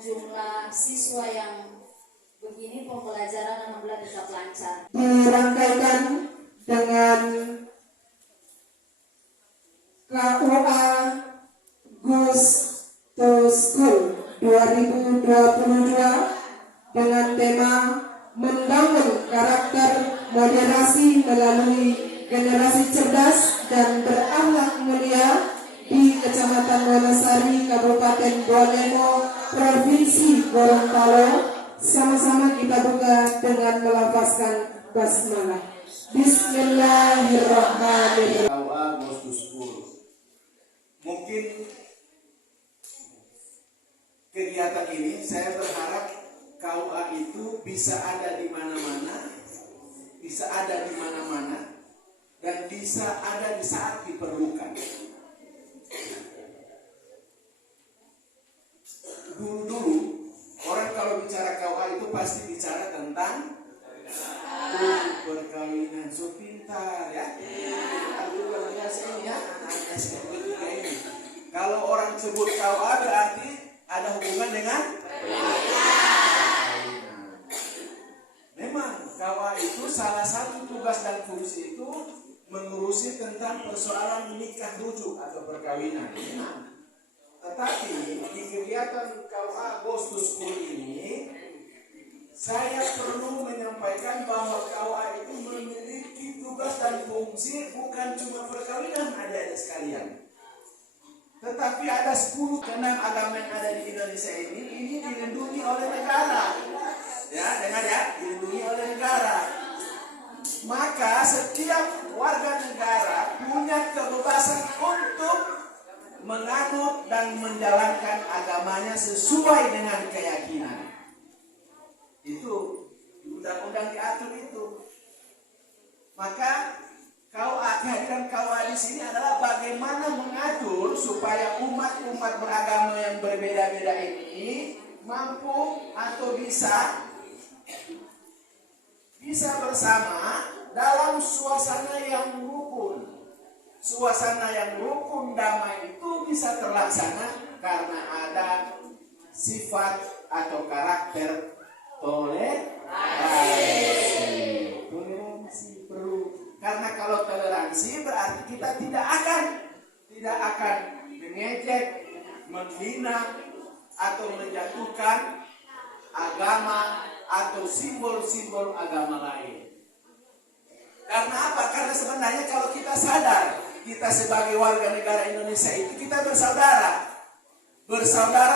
jumlah siswa yang begini pembelajaran alhamdulillah tetap lancar. Dirangkaikan dengan KUA Goes to School 2022 dengan tema membangun karakter moderasi melalui generasi cerdas dan berakhlak mulia di Kecamatan Wonosari, Kabupaten Bonemo, Provinsi Gorontalo. Sama-sama kita buka dengan melafazkan basmalah. Bismillahirrahmanirrahim. KUA Goes to School. Mungkin kegiatan ini saya berharap KUA itu bisa ada di mana-mana, dan bisa ada di saat diperlukan. Dulu orang kalau bicara KUA itu pasti bicara tentang perkawinan. So pintar ya. Aku luar biasa ini ya, anak SMP 3 ini. Kalau orang sebut KUA berarti ada hubungan dengan memang KUA itu salah satu tugas dan fungsi itu mengurusi tentang persoalan nikah rujuk atau perkawinan. Tetapi di kegiatan KUA Goes to School ini saya perlu menyampaikan bahwa KUA itu memiliki tugas dan fungsi bukan cuma perkawinan adik-adik sekalian. Tetapi ada 10 ke-6 agama yang ada di Indonesia ini dilindungi oleh negara. Ya, dengar ya, dilindungi oleh negara. Maka setiap warga negara punya kebebasan untuk menganut dan menjalankan agamanya sesuai dengan keyakinan. Itu di undang-undang diatur itu. Maka kehadiran KUA di sini adalah bagaimana mengatur supaya umat-umat beragama yang berbeda-beda ini mampu atau bisa bersama dalam suasana yang rukun. Suasana yang rukun damai itu bisa terlaksana karena ada sifat atau karakter toleransi perlu. Karena kalau toleransi berarti kita tidak akan mengejek, menghina atau menjatuhkan agama atau simbol-simbol agama lain. Karena apa? Karena sebenarnya kalau kita sadar, kita sebagai warga negara Indonesia itu kita bersaudara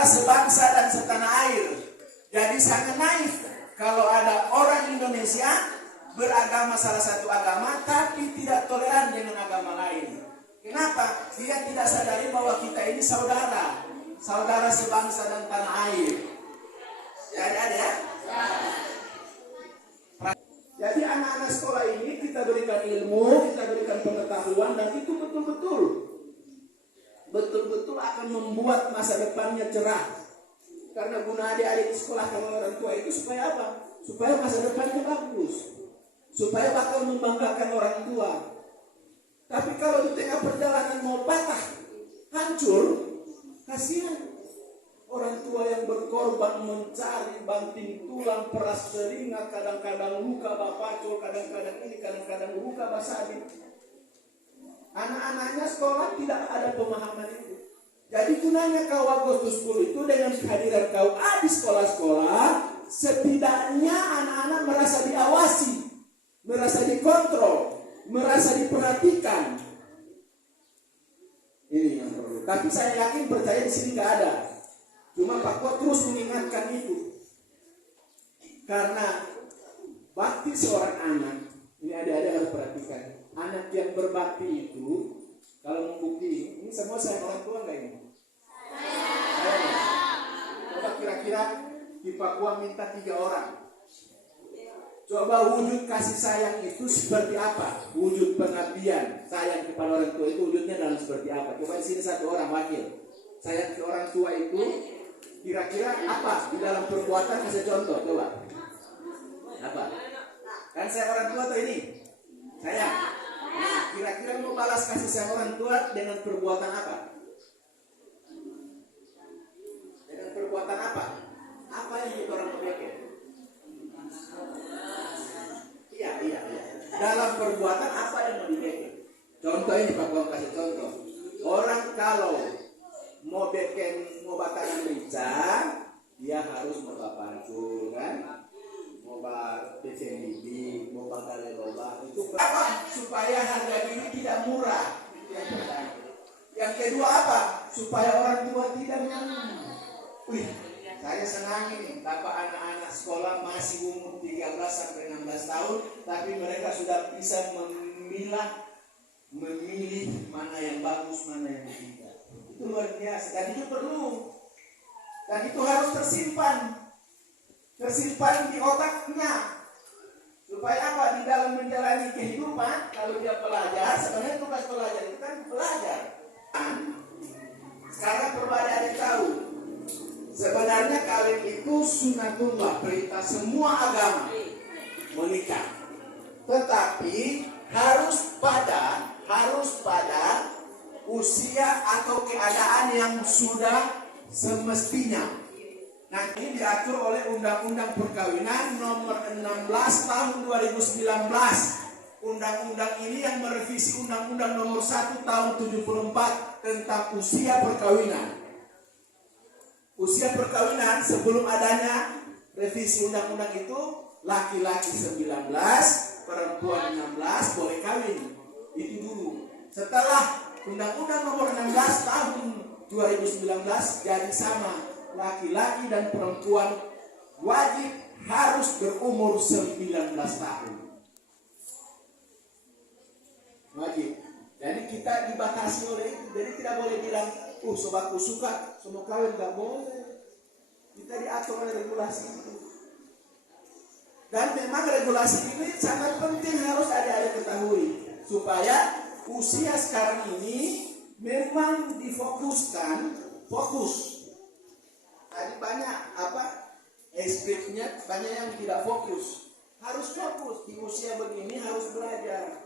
sebangsa dan setanah air. Jadi sangat naif kalau ada orang Indonesia beragama salah satu agama tapi tidak toleran dengan agama lain. Kenapa? Dia tidak sadari bahwa kita ini saudara sebangsa dan tanah air. Ya, ada ya? Jadi anak-anak sekolah ini kita berikan ilmu, kita berikan pengetahuan, dan itu betul-betul akan membuat masa depannya cerah. Karena guna adik-adik di sekolah kalau orang tua itu supaya apa? Supaya masa depannya bagus, supaya bakal membanggakan orang tua. Tapi kalau di tengah perjalanan mau patah, hancur, kasihan. Orang tua yang berkorban mencari banting tulang, peras telinga, kadang-kadang luka bapacol, kadang-kadang ini, kadang-kadang luka basabi. Anak-anaknya sekolah tidak ada pemahaman itu. Jadi gunanya KUA Goes to School itu dengan kehadiran KUA di sekolah-sekolah, setidaknya anak-anak merasa diawasi, merasa dikontrol, merasa diperhatikan. Ini yang perlu. Tapi saya yakin percaya di sini nggak ada. Cuma Pak Kok terus mengingatkan itu. Karena bakti seorang anak, ini adik-adik harus perhatikan. Anak yang berbakti itu, kalau membukti, ini semua saya orang tua nggak ini? Coba kira-kira di Papua minta 3 orang. Coba wujud kasih sayang itu seperti apa? Wujud pengabdian, sayang kepada orang tua itu wujudnya dalam seperti apa? Coba di sini 1 orang wakil. Sayang ke orang tua itu kira-kira apa di dalam perbuatan? Kasih contoh, coba. Apa? Kan saya orang tua tuh ini. Saya. Nah, kira-kira mau balas kasih sayang orang tua dengan perbuatan apa? Dengan perbuatan apa? ikut orang kebeken? Iya. Dalam perbuatan apa yang mau dibeken? Contoh ini Pak Bang kasih contoh. Orang kalau mau batakan rica, dia harus mau pancul kan? Mau beken bibi, mau bakal loba. Itu apa? Supaya harga ini tidak murah. Itu yang pertama. Yang kedua apa? Supaya orang tua tidak menanggung. Wih, saya senang ini. Dapat anak-anak sekolah masih umur 13 sampai 16 tahun, tapi mereka sudah bisa memilih mana yang bagus, mana yang tidak. Itu luar biasa. Dan itu perlu. Dan itu harus tersimpan di otaknya. Supaya apa? Di dalam menjalani kehidupan, kalau dia pelajar, sebenarnya tugas pelajar itu kan pelajar. Sekarang perlu adik-adik tahu, sebenarnya kawin itu sunatullah, perintah semua agama menikah. Tetapi harus pada usia atau keadaan yang sudah semestinya. Nah, ini diatur oleh Undang-Undang Perkawinan Nomor 16 Tahun 2019. Undang-undang ini yang merevisi Undang-Undang Nomor 1 Tahun 74 tentang usia perkawinan. Usia perkawinan sebelum adanya revisi undang-undang itu, laki-laki 19, perempuan 16 boleh kawin. Itu dulu. Setelah Undang-Undang Nomor 16 Tahun 2019 jadi sama, laki-laki dan perempuan wajib harus berumur 19 tahun. Wajib. Jadi kita dibatasi oleh itu. Jadi tidak boleh bilang, sobatku suka, semua kawin, gak boleh. Kita diatur oleh regulasi itu. Dan memang regulasi ini sangat penting, harus adik-adik ketahui. Supaya usia sekarang ini memang difokuskan, fokus. Tadi banyak SPP-nya banyak yang tidak fokus. Harus fokus di usia begini, harus belajar.